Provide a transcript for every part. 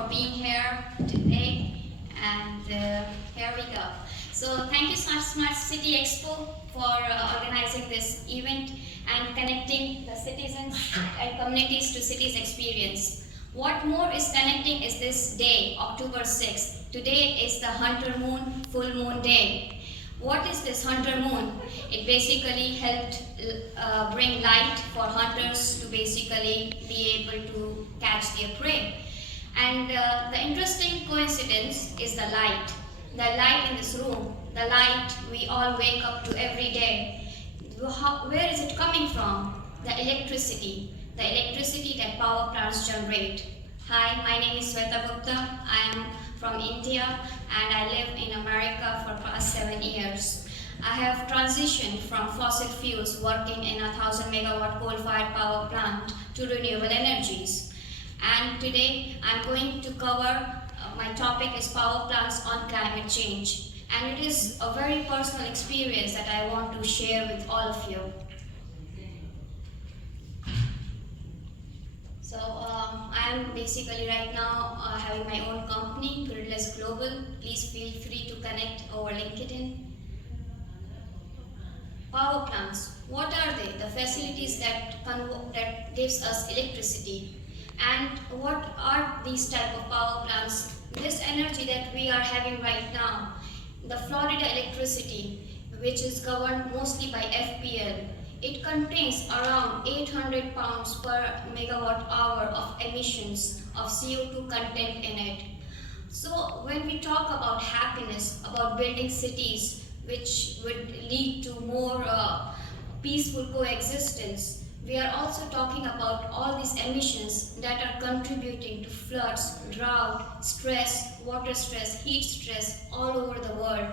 for being here today. And here we go. So thank you, Smart City Expo, for organizing this event and connecting the citizens and communities to cities experience. What more is connecting is this day, October 6th. Today is the Hunter Moon, full moon day. What is this Hunter Moon? It basically helped bring light for hunters to basically be able to catch their prey. And the interesting coincidence is the light. The light in this room, the light we all wake up to every day. Where is it coming from? The electricity that power plants generate. Hi, my name is Sweta Gupta. I am from India and I live in America for past 7 years. I have transitioned from fossil fuels working in a 1000 megawatt coal-fired power plant to renewable energies. And today I'm going to cover, my topic is power plants on climate change. And it is a very personal experience that I want to share with all of you. So I am basically right now having my own company, Gridless Global. Please feel free to connect over LinkedIn. Power plants, what are they? The facilities that gives us electricity. And what are these type of power plants? This energy that we are having right now, the Florida electricity, which is governed mostly by FPL, it contains around 800 pounds per megawatt hour of emissions of CO2 content in it. So when we talk about happiness, about building cities which would lead to more peaceful coexistence, we are also talking about all these emissions that are contributing to floods, drought, stress, water stress, heat stress all over the world.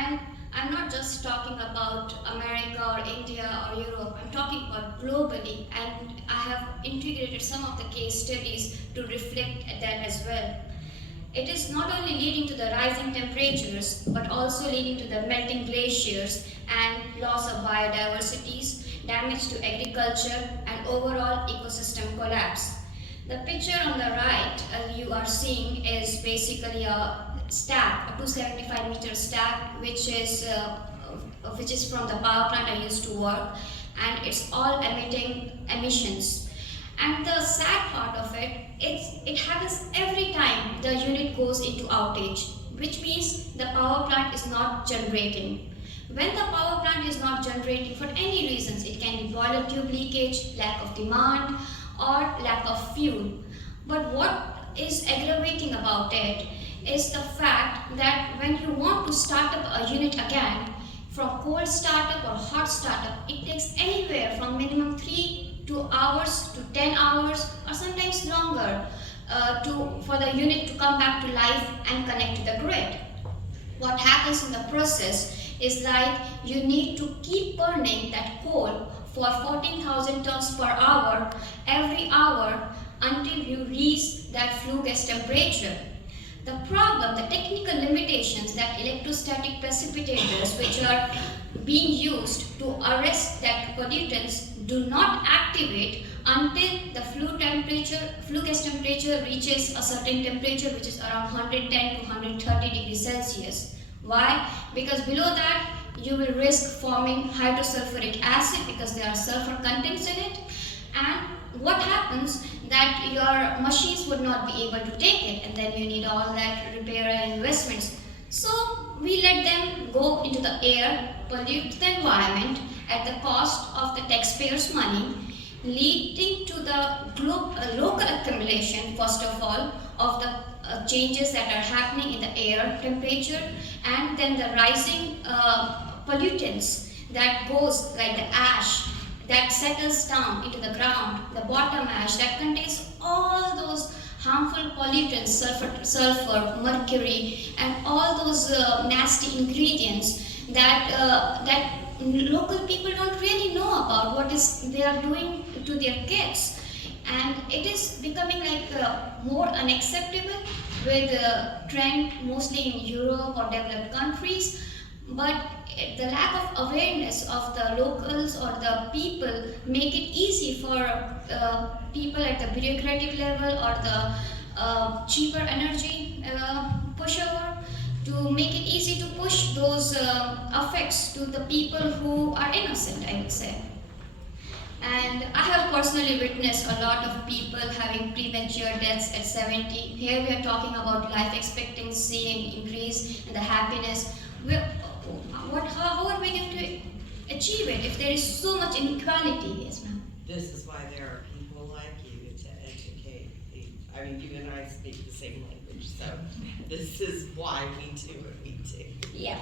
And I'm not just talking about America or India or Europe, I'm talking about globally, and I have integrated some of the case studies to reflect that as well. It is not only leading to the rising temperatures, but also leading to the melting glaciers and loss of biodiversities, damage to agriculture, and overall ecosystem collapse. The picture on the right you are seeing is basically a stack, a 275 meter stack, which is from the power plant I used to work, and it's all emitting emissions. And the sad part of it happens every time the unit goes into outage, which means the power plant is not generating. When the power plant is not generating for any reasons, it can be boiler tube leakage, lack of demand, or lack of fuel. But what is aggravating about it is the fact that when you want to start up a unit again, from cold startup or hot startup, it takes anywhere from minimum 3 hours to 10 hours or sometimes longer for the unit to come back to life and connect to the grid. What happens in the process is like you need to keep burning that coal for 14,000 tons per hour every hour until you reach that flue gas temperature. The problem, the technical limitations that electrostatic precipitators which are being used to arrest that pollutants do not activate until the flue gas temperature reaches a certain temperature which is around 110 to 130 degrees Celsius. Why? Because below that you will risk forming hydrosulfuric acid because there are sulfur contents in it, and what happens that your machines would not be able to take it, and then you need all that repair and investments. So we let them go into the air, pollute the environment at the cost of the taxpayers' money, leading to the local accumulation, first of all, of the changes that are happening in the air temperature, and then the rising pollutants that goes like the ash that settles down into the ground, the bottom ash that contains all those harmful pollutants, sulfur, mercury, and all those nasty ingredients that local people don't really know about what is they are doing to their kids. And it is becoming like more unacceptable with trend mostly in Europe or developed countries, but the lack of awareness of the locals or the people make it easy for people at the bureaucratic level or the cheaper energy pushover, to make it easy to push those effects to the people who are innocent, I would say. And I have personally witnessed a lot of people having premature deaths at 70. Here we are talking about life expectancy and increase and the happiness. How are we going to achieve it if there is so much inequality? Yes, ma'am. This is why there are people like you to educate. I mean, you and I speak the same language, so this is why we do what we do. Yeah.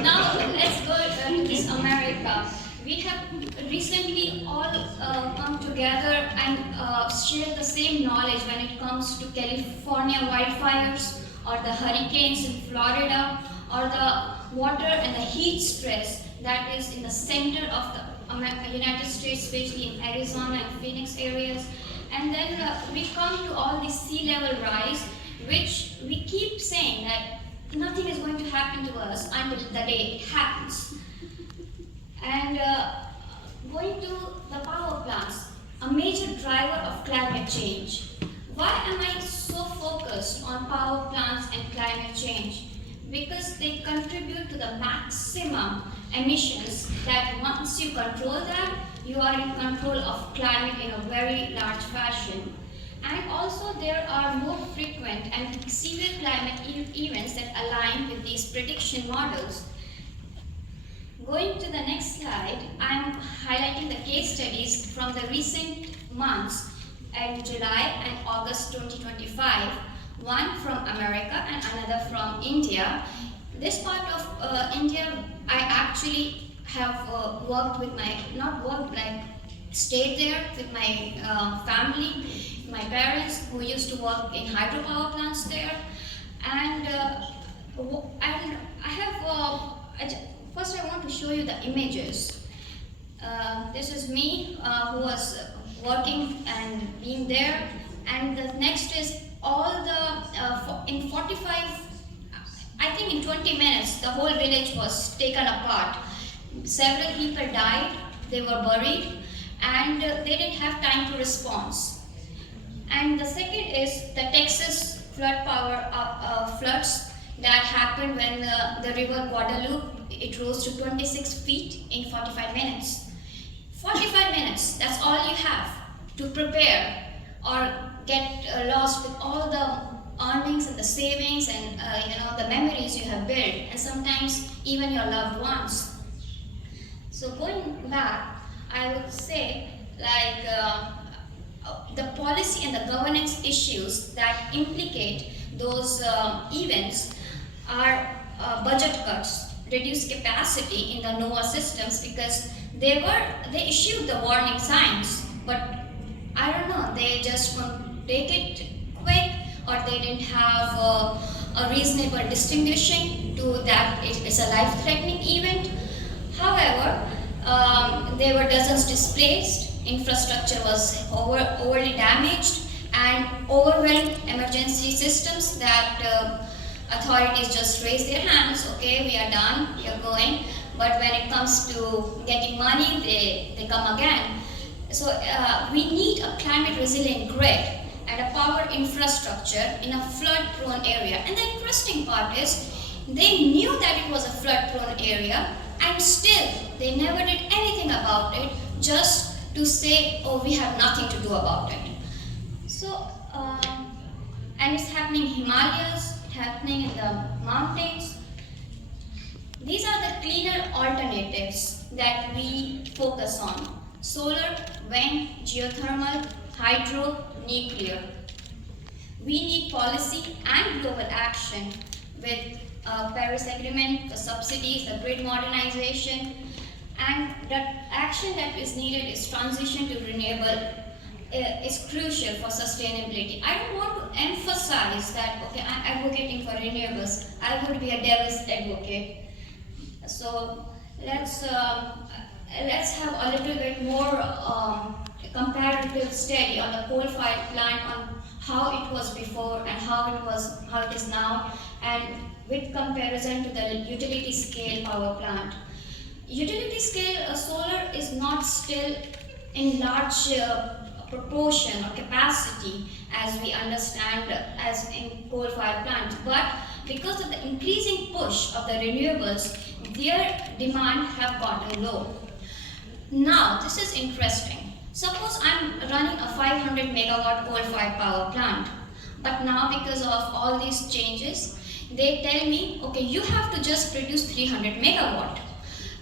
Now let's go to this America. We have recently all come together and share the same knowledge when it comes to California wildfires or the hurricanes in Florida or the water and the heat stress that is in the center of the United States, especially in Arizona and Phoenix areas. And then we come to all this sea level rise, which we keep saying that nothing is going to happen to us until the day it happens. And going to the power plants, a major driver of climate change. Why am I so focused on power plants and climate change? Because they contribute to the maximum emissions that once you control that, you are in control of climate in a very large fashion. And also there are more frequent and severe climate events that align with these prediction models. Going to the next slide, I'm highlighting the case studies from the recent months in July and August 2025, one from America and another from India. This part of India, I actually have worked with my, not worked, like stayed there with my family, my parents who used to work in hydropower plants there. And I have, first I want to show you the images. This is me who was working and being there. And the next is all the, in 45, I think in 20 minutes, the whole village was taken apart. Several people died, they were buried, and they didn't have time to respond. And the second is the Texas flood floods that happened when the river Guadalupe, it rose to 26 feet in 45 minutes. 45 minutes, that's all you have to prepare or get lost with all the earnings and the savings and the memories you have built, and sometimes even your loved ones. So going back, I would say like the policy and the governance issues that implicate those events are budget cuts, reduced capacity in the NOAA systems, because they issued the warning signs, but I don't know, they just won't take it quick, or they didn't have a reasonable distinguishing to that it's a life-threatening event. However, there were dozens displaced, infrastructure was overly damaged, and overwhelmed emergency systems that authorities just raise their hands, okay, we are done, we are going, but when it comes to getting money, they come again. So we need a climate resilient grid and a power infrastructure in a flood prone area. And the interesting part is, they knew that it was a flood prone area, and still they never did anything about it, just to say, oh, we have nothing to do about it. So, and it's happening in Himalayas, happening in the mountains. These are the cleaner alternatives that we focus on: solar, wind, geothermal, hydro, nuclear. We need policy and global action with Paris Agreement, the subsidies, the grid modernization, and the action that is needed is transition to renewable is crucial for sustainability. I don't want to emphasize that, okay, I'm advocating for renewables. I would be a devil's advocate. So let's have a little bit more comparative study on the coal-fired plant, on how it was before and how it is now, and with comparison to the utility scale power plant. Utility scale solar is not still in large proportion or capacity as we understand as in coal-fired plants, but because of the increasing push of the renewables, their demand have gotten low. Now, this is interesting. Suppose I'm running a 500 megawatt coal-fired power plant, but now because of all these changes, they tell me, okay, you have to just produce 300 megawatt.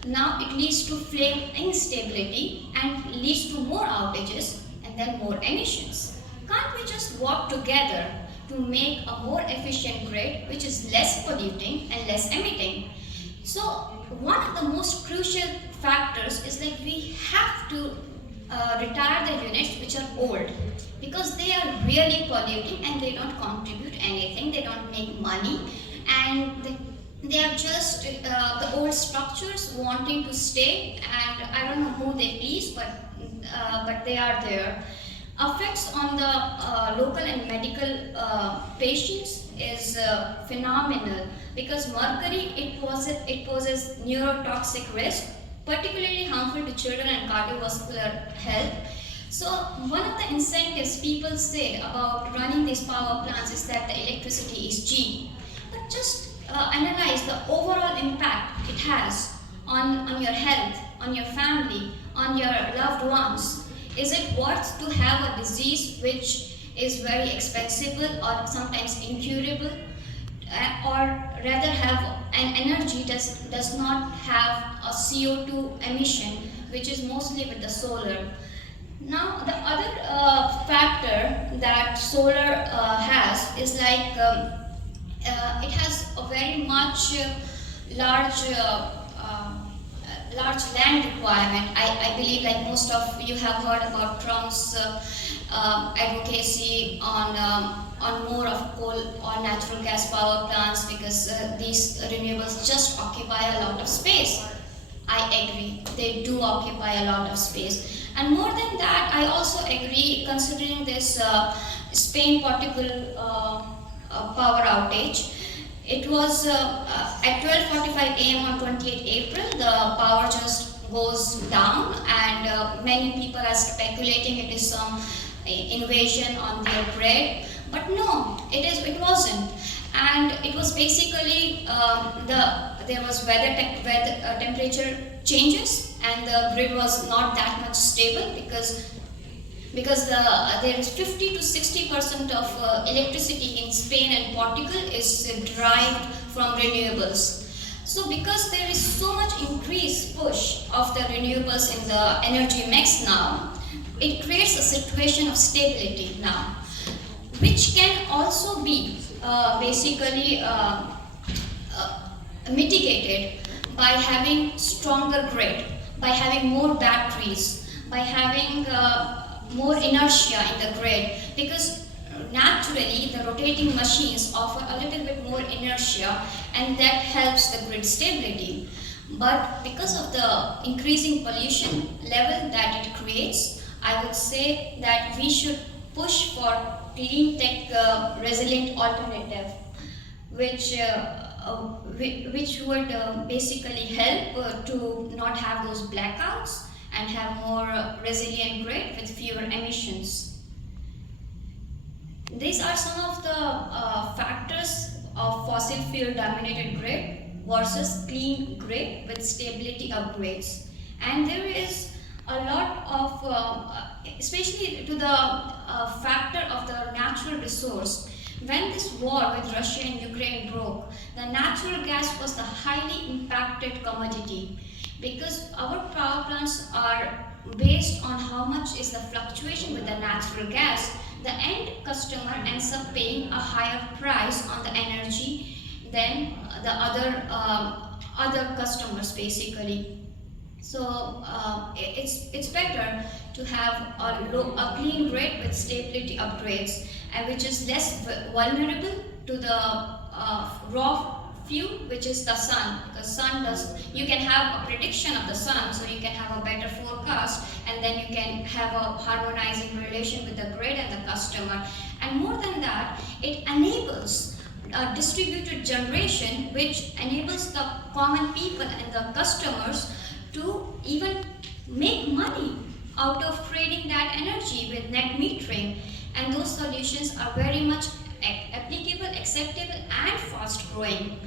Now it leads to flame instability and leads to more outages and then more emissions. Can't we just work together to make a more efficient grid which is less polluting and less emitting? So one of the most crucial factors is like we have to retire the units which are old because they are really polluting and they don't contribute anything, they don't make money, and they are just the old structures wanting to stay, and I don't know who they please, but they are there. Effects on the local and medical patients is phenomenal because mercury it poses neurotoxic risk, particularly harmful to children and cardiovascular health. So one of the incentives people say about running these power plants is that the electricity is cheap. But just analyze the overall impact it has on your health, on your family, on your loved ones. Is it worth to have a disease which is very expensive or sometimes incurable, or rather have an energy does not have a CO2 emission, which is mostly with the solar. Now the other factor that solar has is like it has a very much large large land requirement. I believe like most of you have heard about Trump's advocacy on more of coal or natural gas power plants because these renewables just occupy a lot of space. I agree, they do occupy a lot of space. And more than that, I also agree, considering this Spain Portugal power outage. It was at 12:45 a.m. on 28 April, the power just goes down, and many people are speculating it is some invasion on their grid. But no, it wasn't. And it was basically there was weather temperature changes, and the grid was not that much stable because there is 50 to 60% of electricity in Spain and Portugal is derived from renewables. So because there is so much increased push of the renewables in the energy mix now, it creates a situation of stability now, which can also be basically mitigated by having stronger grid, by having more batteries, by having more inertia in the grid, because naturally the rotating machines offer a little bit more inertia and that helps the grid stability. But because of the increasing pollution level that it creates, I would say that we should push for clean tech resilient alternative, which would basically help to not have those blackouts and have more resilient grid with fewer emissions. These are some of the factors of fossil fuel dominated grid versus clean grid with stability upgrades. And there is a lot of, especially to the factor of the natural resource. When this war with Russia and Ukraine broke, the natural gas was the highly impacted commodity because our power plants are based on how much is the fluctuation with the natural gas. The end customer ends up paying a higher price on the energy than the other customers basically. So it's better to have a clean grid with stability upgrades, and which is less vulnerable to the raw fuel, which is the sun, because you can have a prediction of the sun, so you can have a better forecast, and then you can have a harmonizing relation with the grid and the customer. And more than that, it enables a distributed generation, which enables the common people and the customers to even make money out of creating that energy with net metering, and those solutions are very much applicable, acceptable, and fast growing.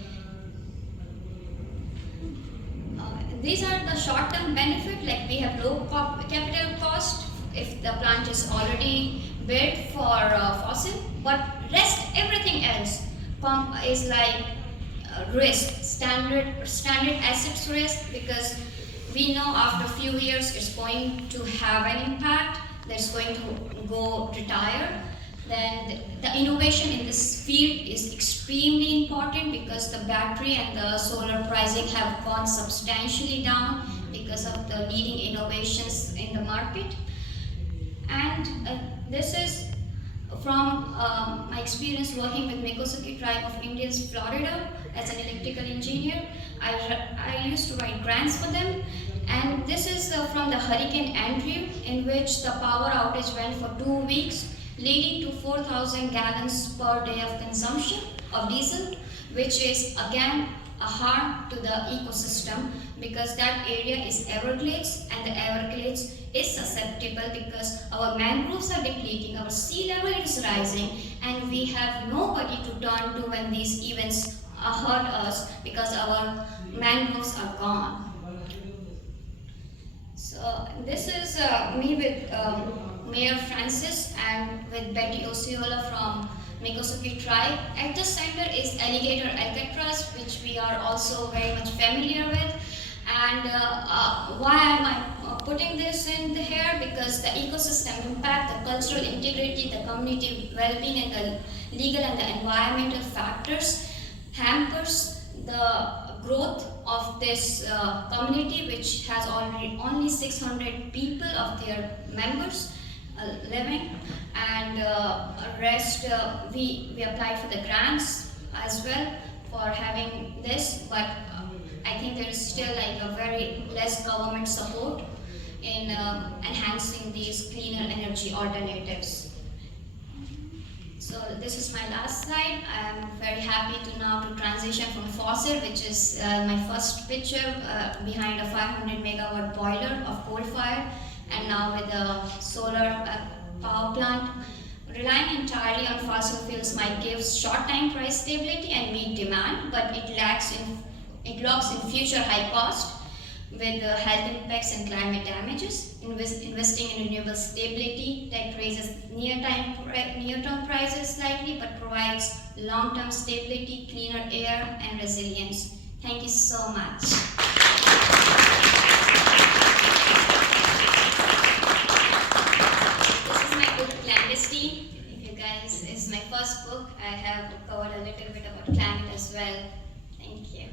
These are the short-term benefit, like we have low capital cost if the plant is already built for fossil, but rest everything else is like risk, standard assets risk, because we know after a few years it's going to have an impact, that's going to go retire. Then the innovation in this field is extremely important, because the battery and the solar pricing have gone substantially down because of the leading innovations in the market. And this is from my experience working with Miccosukee Tribe of Indians, Florida, as an electrical engineer. I used to write grants for them, and this is from the Hurricane Andrew, in which the power outage went for 2 weeks, leading to 4,000 gallons per day of consumption of diesel, which is again a harm to the ecosystem, because that area is Everglades, and the Everglades is susceptible because our mangroves are depleting, our sea level is rising, and we have nobody to turn to when these events hurt us, because our mangroves are gone. So this is me with Mayor Francis and with Betty Osceola from Miccosukee Tribe. At the center is alligator alcatraz, which we are also very much familiar with. And why am I putting this in here? Because the ecosystem impact, the cultural integrity, the community well-being, and the legal and the environmental factors hampers the growth of this community, which has already only 600 people of their members living, and rest we applied for the grants as well for having this, but I think there is still like a very less government support in enhancing these cleaner energy alternatives. So this is my last slide. I am very happy to now to transition from fossil, which is my first picture behind a 500 megawatt boiler of coal fire, and now with a solar power plant. Relying entirely on fossil fuels might give short-time price stability and meet demand, but it locks in future high cost with health impacts and climate damages. Investing in renewable stability that raises near-term prices slightly, but provides long-term stability, cleaner air, and resilience. Thank you so much. This is my book, Clandestine. If you guys, it's my first book. I have covered a little bit about climate as well. Thank you.